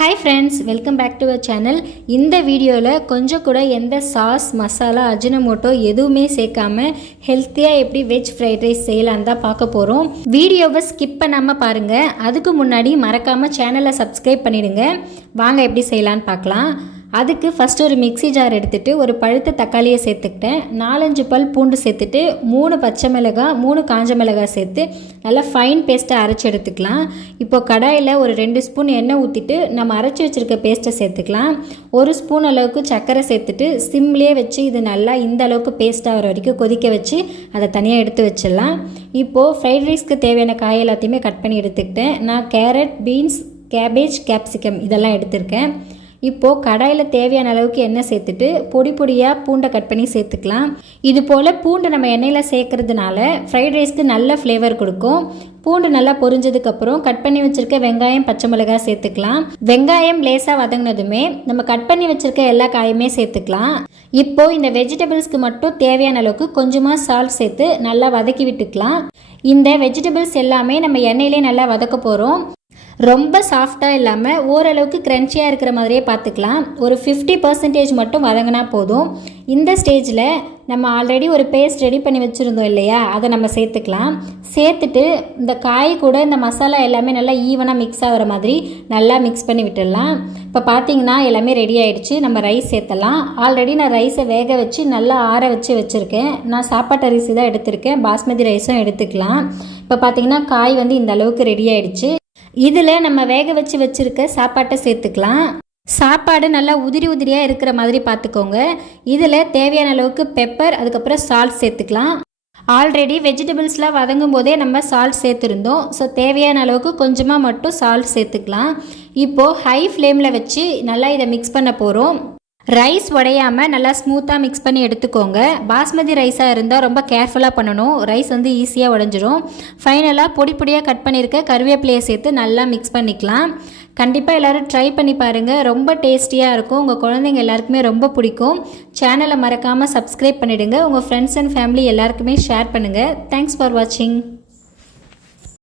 Hi friends, welcome back to our channel. இந்த வீடியோவில் கொஞ்சம் கூட எந்த சாஸ், மசாலா, அஜினமோட்டோ எதுவுமே சேர்க்காம ஹெல்த்தியாக எப்படி வெஜ் ஃப்ரைட் ரைஸ் செய்யலான்னு தான் பார்க்க போகிறோம். வீடியோவை ஸ்கிப் பண்ணாமல் பாருங்கள். அதுக்கு முன்னாடி மறக்காமல் சேனலை சப்ஸ்கிரைப் பண்ணிடுங்க. வாங்க எப்படி செய்யலான்னு பார்க்கலாம். அதுக்கு ஃபஸ்ட்டு ஒரு மிக்ஸி ஜார் எடுத்துகிட்டு ஒரு பழுத்த தக்காளியை சேர்த்துக்கிட்டேன். 4-5 பல் பூண்டு சேர்த்துட்டு 3 பச்சை மிளகாய், 3 காஞ்ச மிளகாய் சேர்த்து நல்லா ஃபைன் பேஸ்ட்டை அரைச்சி எடுத்துக்கலாம். இப்போது கடாயில் ஒரு 2 ஸ்பூன் எண்ணெய் ஊற்றிட்டு நம்ம அரைச்சி வச்சுருக்க பேஸ்ட்டை சேர்த்துக்கலாம். 1 ஸ்பூன் அளவுக்கு சர்க்கரை சேர்த்துட்டு சிம்லேயே வச்சு இது நல்லா இந்த அளவுக்கு பேஸ்ட் ஆகிற வரைக்கும் கொதிக்க வச்சு அதை தனியாக எடுத்து வச்சிடலாம். இப்போது ஃப்ரைட் ரைஸ்க்கு தேவையான காய் எல்லாத்தையுமே கட் பண்ணி எடுத்துக்கிட்டேன். நான் கேரட், பீன்ஸ், கேபேஜ், கேப்சிகம் இதெல்லாம் எடுத்திருக்கேன். இப்போது கடாயில் தேவையான அளவுக்கு எண்ணெய் சேர்த்துட்டு பொடி பொடியாக பூண்டை கட் பண்ணி சேர்த்துக்கலாம். இது போல் பூண்டை நம்ம எண்ணெயில் சேர்க்கறதுனால ஃப்ரைட் ரைஸ்க்கு நல்ல ஃப்ளேவர் கொடுக்கும். பூண்டு நல்லா பொரிஞ்சதுக்கப்புறம் கட் பண்ணி வச்சுருக்க வெங்காயம், பச்சை மிளகாய் சேர்த்துக்கலாம். வெங்காயம் லேசாக வதங்கினதுமே நம்ம கட் பண்ணி வச்சுருக்க எல்லா காயுமே சேர்த்துக்கலாம். இப்போது இந்த வெஜிடபிள்ஸ்க்கு மட்டும் தேவையான அளவுக்கு கொஞ்சமாக சால்ட் சேர்த்து நல்லா வதக்கி விட்டுக்கலாம். இந்த வெஜிடபிள்ஸ் எல்லாமே நம்ம எண்ணெயிலே நல்லா வதக்க போகிறோம். ரொம்ப சாஃப்டாக இல்லாமல் ஓரளவுக்கு க்ரன்ச்சியாக இருக்கிற மாதிரியே பார்த்துக்கலாம். ஒரு 50% மட்டும் வதங்கினா போதும். இந்த ஸ்டேஜில் நம்ம ஆல்ரெடி ஒரு பேஸ்ட் ரெடி பண்ணி வச்சுருந்தோம் இல்லையா, அதை நம்ம சேர்த்துக்கலாம். சேர்த்துட்டு இந்த காய் கூட இந்த மசாலா எல்லாமே நல்லா ஈவனாக மிக்ஸ் ஆகிற மாதிரி நல்லா மிக்ஸ் பண்ணி விட்டுடலாம். இப்போ பார்த்தீங்கன்னா எல்லாமே ரெடி ஆகிடுச்சு. நம்ம ரைஸ் சேர்த்தலாம். ஆல்ரெடி நான் ரைஸை வேக வச்சு நல்லா ஆற வச்சு வச்சுருக்கேன். நான் சாப்பாட்டு அரிசி தான் எடுத்திருக்கேன். பாஸ்மதி ரைஸும் எடுத்துக்கலாம். இப்போ பார்த்தீங்கன்னா காய் இந்த அளவுக்கு ரெடி ஆகிடுச்சு. இதில் நம்ம வேக வச்சு வச்சுருக்க சாப்பாட்டை சேர்த்துக்கலாம். சாப்பாடு நல்லா உதிரி உதிரியாக இருக்கிற மாதிரி பார்த்துக்கோங்க. இதில் தேவையான அளவுக்கு பெப்பர், அதுக்கப்புறம் சால்ட் சேர்த்துக்கலாம். ஆல்ரெடி வெஜிடபிள்ஸ்லாம் வதங்கும் போதே நம்ம சால்ட் சேர்த்துருந்தோம். ஸோ தேவையான அளவுக்கு கொஞ்சமாக மட்டும் சால்ட் சேர்த்துக்கலாம். இப்போது ஹை ஃப்ளேமில் வச்சு நல்லா இதை மிக்ஸ் பண்ண போகிறோம். ரைஸ் உடையாமல் நல்லா ஸ்மூத்தாக மிக்ஸ் பண்ணி எடுத்துக்கோங்க. பாஸ்மதி ரைஸாக இருந்தால் ரொம்ப கேர்ஃபுல்லாக பண்ணணும். ரைஸ் ஈஸியாக உடைஞ்சிரும். ஃபைனலாக பொடி பொடியாக கட் பண்ணியிருக்க கருவேப்பிலையை சேர்த்து நல்லா மிக்ஸ் பண்ணிக்கலாம். கண்டிப்பாக எல்லோரும் ட்ரை பண்ணி பாருங்கள். ரொம்ப டேஸ்டியாக இருக்கும். உங்கள் குழந்தைங்க எல்லாருக்குமே ரொம்ப பிடிக்கும். சேனலை மறக்காமல் சப்ஸ்கிரைப் பண்ணிவிடுங்க. உங்கள் ஃப்ரெண்ட்ஸ் அண்ட் ஃபேமிலி எல்லாருக்குமே ஷேர் பண்ணுங்கள். தேங்க்ஸ் ஃபார் வாட்சிங்.